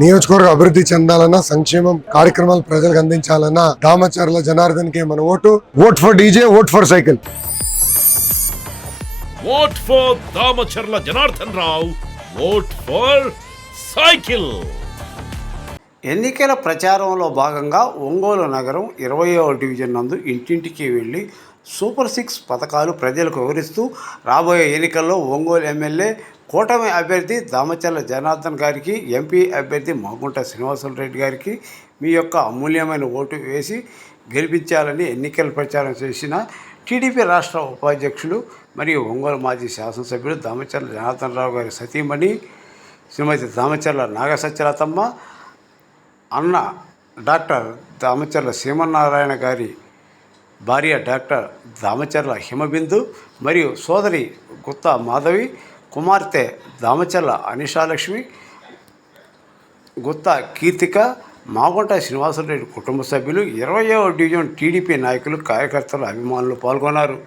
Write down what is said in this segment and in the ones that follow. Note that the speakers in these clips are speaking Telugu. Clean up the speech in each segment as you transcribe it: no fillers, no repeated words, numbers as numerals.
నియోజకవర్గ అభివృద్ధి చెందాలన్నా సంక్షేమం కార్యక్రమాలు ప్రజలకు అందించాలన్నా దామచర్ల జనార్దన్ కే మన vote. Vote for DJ, vote for cycle. Vote for Damacharla Janardhan Rao, vote for cycle. ఎన్నికల ప్రచారంలో భాగంగా ఒంగోలు నగరం 20వ డివిజన్ నందు ఇంటింటికి వెళ్ళి సూపర్ 6 పథకాలు ప్రజలకు వివరిస్తూ రాబోయే ఎన్నికల్లో ఒంగోలు ఎమ్మెల్యే కూటమి అభ్యర్థి దామచర్ల జనార్దన్ గారికి, ఎంపీ అభ్యర్థి మాగుంట శ్రీనివాసరెడ్డి గారికి మీ యొక్క అమూల్యమైన ఓటు వేసి గెలిపించాలని ఎన్నికల ప్రచారం చేసిన టీడీపీ రాష్ట్ర ఉపాధ్యక్షులు మరియు ఒంగోలు మాజీ శాసనసభ్యులు దామచర్ల జనార్దన్ రావు గారి సతీమణి శ్రీమతి దామచర్ల నాగసత్యలతమ్మ, అన్న డాక్టర్ దామచర్ల శ్రీమన్నారాయణ గారి భార్య డాక్టర్ దామచర్ల హిమబిందు మరియు సోదరి గుత్తా మాధవి, కుమార్తె దామచర్ల అనిషాలక్ష్మి, గుత్తా కీర్తిక, మాగుంట శ్రీనివాసరెడ్డి కుటుంబ సభ్యులు, 20వ డివిజన్ టీడీపీ నాయకులు, కార్యకర్తలు, అభిమానులు పాల్గొన్నారు.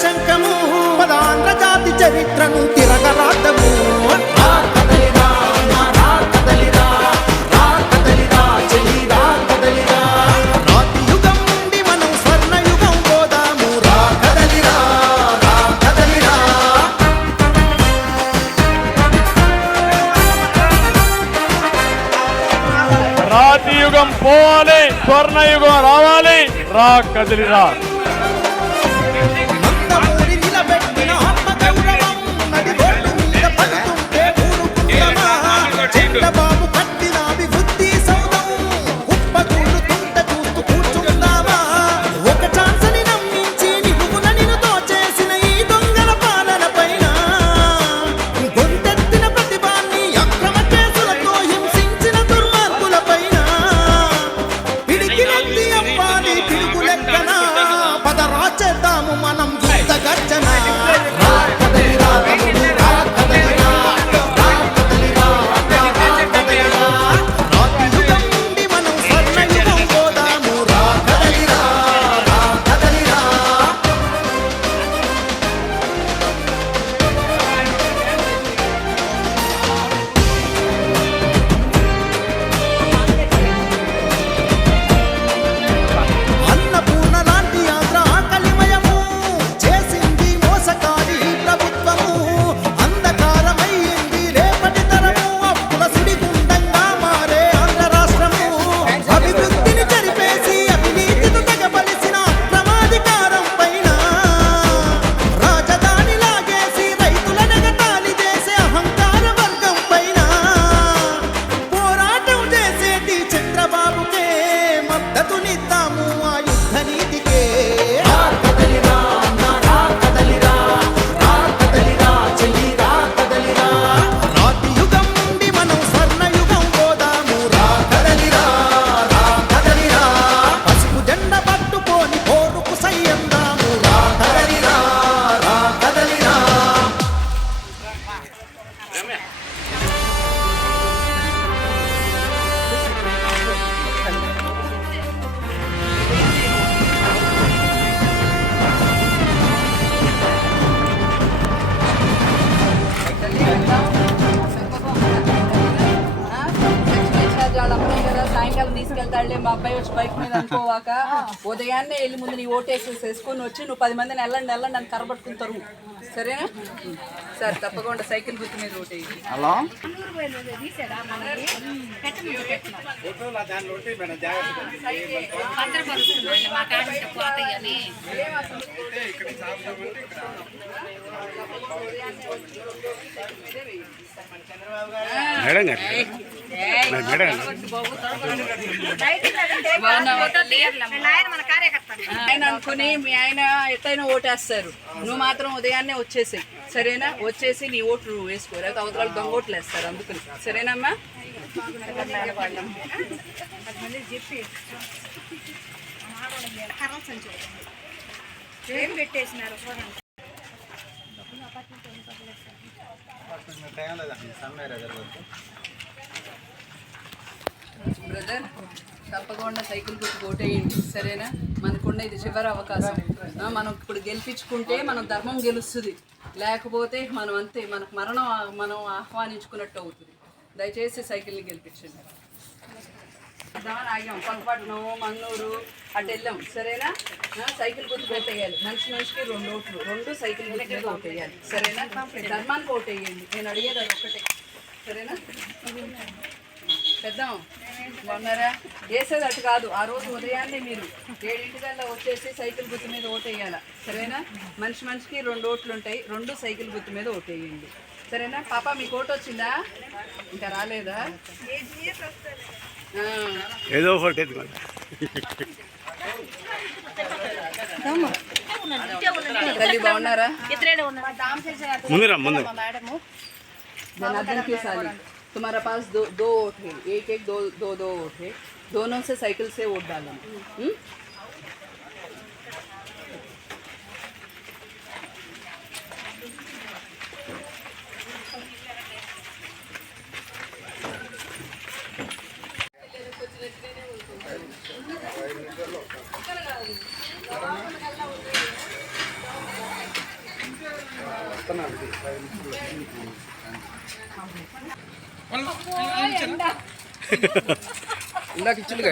శంకము పదాంధ్ర జాతి చరిత్రను తిరగరాటము. రాతి యుగం నుండి మనం స్వర్ణయుగం పోదాము. రాతి యుగం పోవాలి, స్వర్ణయుగం రావాలి. రా కదిలిరా. చంద్రబాబు కట్టిన అభివృద్ధి సౌధం ఉప్పకూలు తుంట చూస్తూ కూర్చుందామా? ఒక ఛాన్స్ని నమ్మించి నిలువున నిన్నుతో చేసిన ఈ దొంగల పాలన పైన గొంతెత్తిన ప్రతిభాన్ని అక్రమ కేసులతో హింసించిన దుర్మార్గుల పైన పిడికిలెత్తి అవ్వాలి పిడుగు లెక్కన. పదరా చేద్దాము మనం యుద్ధ గర్జన. సాయంకాలం తీసుకెళ్తాడులే మా అబ్బాయి వచ్చి బైక్ మీద అనుకోవాక ఉదయాన్నే వెళ్ళి ముందు నీ ఓటేసేసుకొని వచ్చి నువ్వు 10 మందిని వెళ్ళండి నన్ను కరబట్టుకుంటారు. సరేనా? సరే తప్పకుండా సైకిల్ గుర్తు మీద ఓటే. హలో మేడం గారు మేడం ఆయన అనుకుని మీ ఆయన ఎట్టయినా ఓటేస్తారు, నువ్వు మాత్రం ఉదయాన్నే వచ్చేసాయి సరేనా? వచ్చేసి నీ ఓట్లు వేసుకో, లేకపోతే అవతల దొంగోట్లు వేస్తారు అందుకని, సరేనమ్మా? బ్రదర్ తప్పకుండా సైకిల్ గుర్తు ఓటేయండి సరేనా? మనకున్న ఇది చివరి అవకాశం. మనం ఇప్పుడు గెలిపించుకుంటే మనం ధర్మం గెలుస్తుంది, లేకపోతే మనం అంతే మనకు మరణం మనం ఆహ్వానించుకున్నట్టు అవుతుంది. దయచేసి సైకిల్ని గెలిపించండి. ఆగాం పక్కపట్నం మన్నూరు అటు వెళ్ళాం సరేనా? సైకిల్ గుర్తు ఓటేయాలి. మనిషికి 2 ఓట్లు, 2 సైకిల్ గుర్తు మీద ఓటేయాలి సరేనా? ధర్మానికి ఓటేయండి. నేను అడిగేది అది ఒకటే సరేనా? పెద్దాం బాగున్నారా? వేసేది అటు కాదు, ఆ రోజు ఉదయాన్నే మీరు 7 వచ్చేసి సైకిల్ గుర్తు మీద ఓటేయాలి సరేనా? మనిషికి 2 ఓట్లు ఉంటాయి, 2 సైకిల్ గుర్తు మీద ఓటేయండి సరేనా? పాప మీకు ఓటు వచ్చిందా? ఇంకా రాలేదా? ఏదో ఒకటి తల్లి బాగున్నారా? ముందు जनार्दन की साली तुम्हारा पास दो वोट है, एक दो वोट है, दोनों से साइकिल से वोट डालना। ఇందాక ఇచ్చిందిగా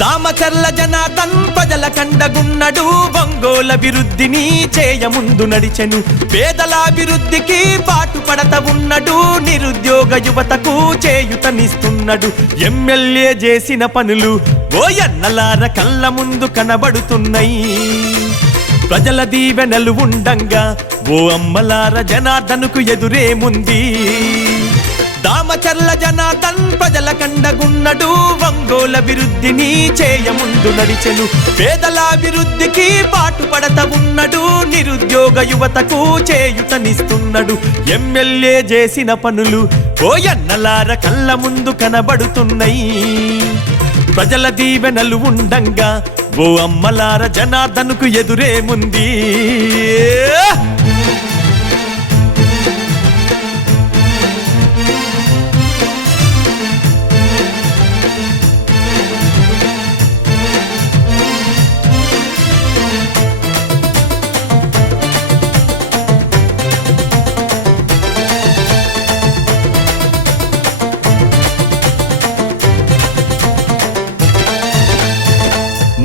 దామచర్ల జనార్దన్ ప్రజల కండగున్నడు, ఒంగోల అభివృద్ధిని చేయముందు నడిచెను, పేదలాభివృద్ధికి పాటుపడత ఉన్నడు, నిరుద్యోగ యువతకు చేయుతనిస్తున్నాడు. ఎమ్మెల్యే చేసిన పనులు ఓయన్నలార కళ్ళ ముందు కనబడుతున్నాయి. ప్రజల దీవెనలు ఉండంగా ఓ అమ్మలార జనార్దనుకు ఎదురేముంది? దామచర్ల జనార్దన్ ప్రజల కండగున్నడు, ఒంగోల అభివృద్ధిని చేయముందు నడిచెను, పేదలాభివృద్ధికి పాటుపడత ఉన్నడు, నిరుద్యోగ యువతకు చేయుతనిస్తున్నాడు. ఎమ్మెల్యే చేసిన పనులు ఓయన్నలార కళ్ళ ముందు కనబడుతున్నాయి. ప్రజల దీవెనలు ఉండంగా ఓ అమ్మలార జనార్దనుకు ఎదురేముంది?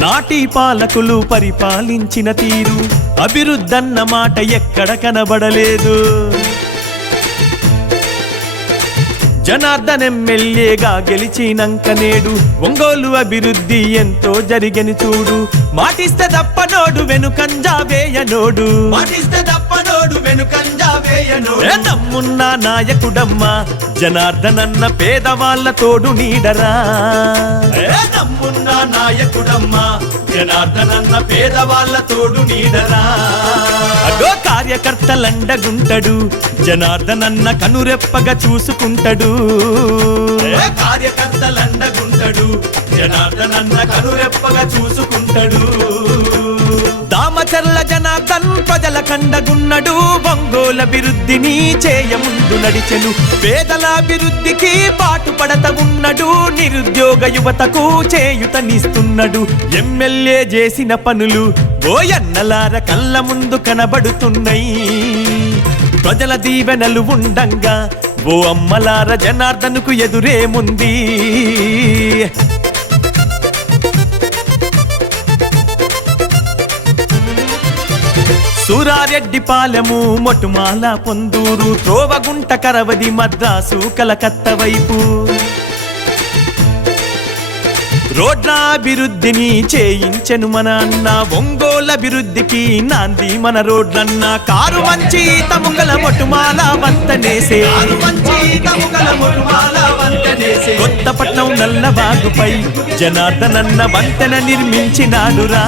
నాటి పాలకులు పరిపాలించిన తీరు అభివృద్ధన్న మాట ఎక్కడ కనబడలేదు. జనార్దన్ ఎమ్మెల్యేగా గెలిచినంక నేడు ఒంగోలు అభివృద్ధి ఎంతో జరిగని చూడు. మాటిస్తే దప్పనోడు వెనుకంజా వేయనోడు, మాటిస్తే దప్పనోడు వెనుకంజా వేయనోడు. దమ్మున్న నాయకుడమ్మా జనార్దన్ అన్న పేదవాళ్ళ తోడు నీడరా. దమ్మున్న నాయకుడమ్మా జనార్దన్ అన్న పేదవాళ్ళ తోడు నీడరా. అగో కార్యకర్తలండగుంటడు, జనార్దన్ అన్న కనురెప్పగా చూసుకుంటాడు. కార్యకర్తలండగుంటడు, జనార్దన్ అన్న కనురెప్పగా చూసుకుంటాడు. దామచర్ల జనార్దన్ ప్రజల కండగున్నడు, ఒంగోల అభివృద్ధిని చేయముందు నడిచెను, పేదలాభివృద్ధికి పాటుపడత ఉన్నడు, నిరుద్యోగ యువతకు చేయుతనిస్తున్నాడు. ఎమ్మెల్యే చేసిన పనులు ఓయన్నలార కళ్ళ ముందు కనబడుతున్నాయి. ప్రజల దీవెనలు ఉండంగా ఓ అమ్మలార జనార్దనుకు ఎదురేముంది? సూరారెడ్డి పాలెము మొటుమాల పొందూరు త్రోవగుంట కరవది మద్రాసు కలకత్త వైపు రోడ్ల అభివృద్ధిని చేయించెను మన అన్న ఒంగోలు అభివృద్ధికి నాంది మన రోడ్లన్న కారు మంచి తముకల మొటుమాల వంతనేసే కొత్తపట్నం నల్లబాగుపై జనార్దనన్న వంతెన నిర్మించినాడురా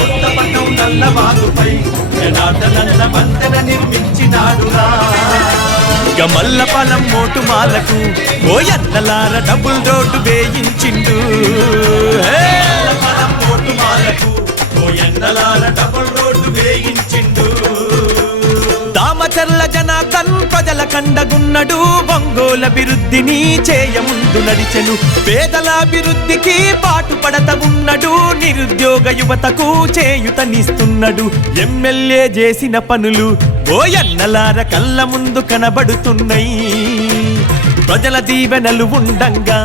కొత్తపట్నం నల్లబాగుపై జనార్దనన్న వంతెన నిర్మించినాడురా మల్లపాలెం మోటుమాలకు ఓయన్నలార డబుల్ రోడ్డు వేయించిండు మోటుమాలకు ఓయన్నలార డబుల్ రోడ్డు వేయించిండు దామచర్ల జనార్దన్ ప్రజల కండగున్నడు ఒంగోలు అభివృద్ధిని చేయముందు నడిచెను పేదల అభివృద్ధికి పాటుపడత ఉన్నడు నిరుద్యోగ యువతకు చేయుతనిస్తున్నాడు ఎమ్మెల్యే చేసిన పనులు ఓయన్నలార కళ్ళ ముందు కనబడుతున్నాయి ప్రజల దీవెనలు ఉండంగా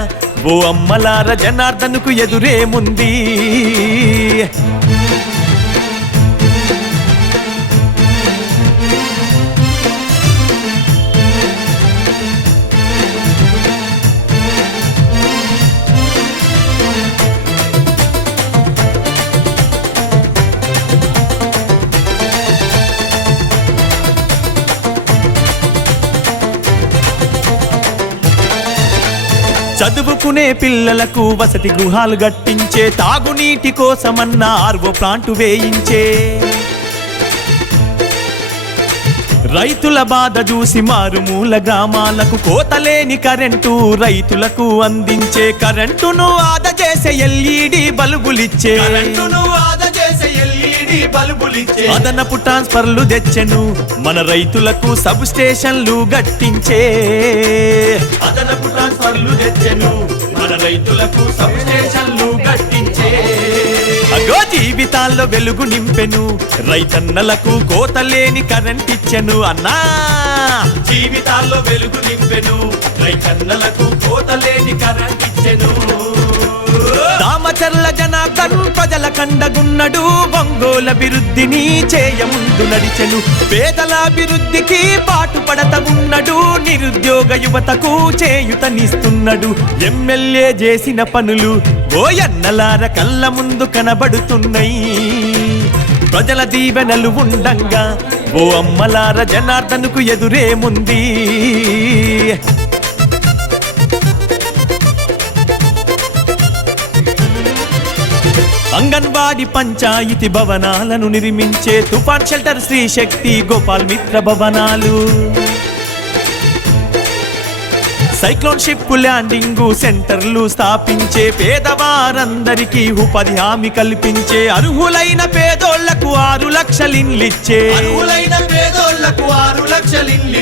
ఓ అమ్మలార జనార్దనుకు ఎదురేముంది చదువుకునే పిల్లలకు వసతి గృహాలు కట్టించే తాగునీటి కోసమన్న ఆర్వో ప్లాంటు వేయించే రైతుల బాధ చూసి మారుమూల గ్రామాలకు కోతలేని కరెంటు రైతులకు అందించే కరెంటును ఆదా చేసే ఎల్ఈడి బల్బులిచ్చే అదనపు ట్రాన్స్ఫర్లు తెచ్చెను మన రైతులకు సబ్ స్టేషన్లు గట్టించే అదనపు ట్రాన్స్ఫర్లు తెచ్చెను మన రైతులకు సబ్ స్టేషన్లు గట్టించే అగో జీవితాల్లో వెలుగు నింపెను రైతన్నలకు కోతలేని కరెంట్ ఇచ్చెను అన్నా జీవితాల్లో వెలుగు నింపెను రైతన్నలకు కోతలేని కరెంట్ ఇచ్చెను దామచర్ల జనార్దన్ ప్రజల కండగున్నడు ఒంగోలు అభివృద్ధిని చేయముందు నడిచెను పేదల అభివృద్ధికి పాటుపడత ఉన్నడు నిరుద్యోగ యువతకు చేయుతనిస్తున్నాడు ఎమ్మెల్యే చేసిన పనులు ఓయన్నలార కళ్ళ ముందు కనబడుతున్నాయి ప్రజల దీవెనలు ఉండంగా ఓ అమ్మలార జనార్దనుకు ఎదురేముంది అంగన్వాడి పంచాయతీ భవనాలను నిర్మించే తుఫాన్ షెల్టర్ శ్రీ శక్తి గోపాల్ మిత్ర భవనాలు సైక్లోన్ షిప్ ల్యాండింగ్ సెంటర్లు స్థాపించే పేదవారందరికీ ఉపాధి హామీ కల్పించే అర్హులైన పేదోళ్లకు 6 లక్షల ఇండ్లిచ్చే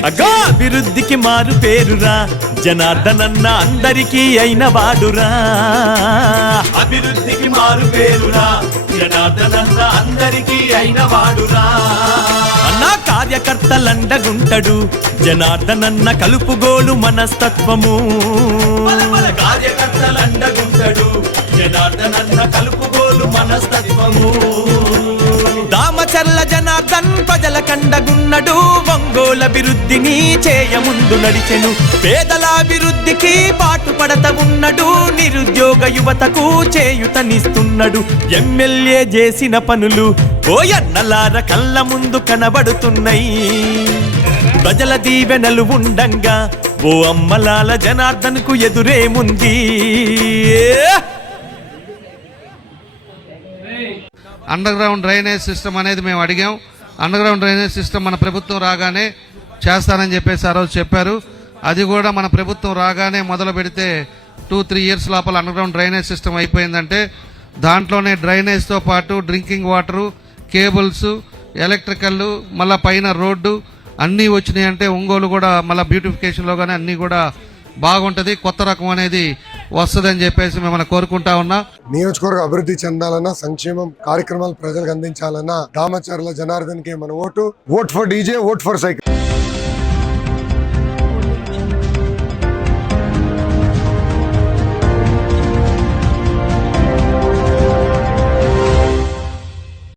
అగా అభివృద్ధికి మారు పేరురా జనార్దనన్న అందరికీ అయిన వాడురా అభివృద్ధికి మారు పేరురా జనార్దనన్న అందరికీ అయిన వాడురా అన్న కార్యకర్తలండగుంటడు జనార్దనన్న కలుపుగోలు మనస్తత్వము కార్యకర్తలండగుంటడు జనార్దనన్న కలుపుగోలు మనస్తత్వము దామచర్ల జనార్దన్ ప్రజల కండగున్నడు ఒంగోలు అభివృద్ధిని చేయముందు నడిచెను పేదల అభివృద్ధికి పాటుపడత ఉన్నడు నిరుద్యోగ యువతకు చేయుతనిస్తున్నాడు ఎమ్మెల్యే చేసిన పనులు ఓయన్నలార కళ్ళ ముందు కనబడుతున్నాయి ప్రజల దీవెనలు ఉండంగా ఓ అమ్మలాల జనార్దన్కు ఎదురేముంది అండర్ గ్రౌండ్ డ్రైనేజ్ సిస్టమ్ అనేది మేము అడిగాం. అండర్ గ్రౌండ్ డ్రైనేజ్ సిస్టమ్ మన ప్రభుత్వం రాగానే చేస్తానని చెప్పేసి ఆ రోజు చెప్పారు. అది కూడా మన ప్రభుత్వం రాగానే మొదలు పెడితే 2-3 ఇయర్స్ లోపల అండర్ గ్రౌండ్ డ్రైనేజ్ సిస్టమ్ అయిపోయిందంటే దాంట్లోనే డ్రైనేజ్తో పాటు డ్రింకింగ్ వాటరు, కేబుల్స్, ఎలక్ట్రికల్, మళ్ళీ పైన రోడ్డు అన్నీ వచ్చినాయి అంటే ఒంగోలు కూడా మళ్ళీ బ్యూటిఫికేషన్లో కానీ అన్నీ కూడా బాగుంటుంది. కొత్త రకం అనేది వస్తుందని చెప్పేసి మిమ్మల్ని కోరుకుంటా ఉన్నా. నియోజకవర్గ అభివృద్ధి చెందాలన్నా, సంక్షేమం కార్యక్రమాలు ప్రజలకు అందించాలన్నా దామచర్ల జనార్దన్ కే మన vote. Vote for DJ, vote for cycle.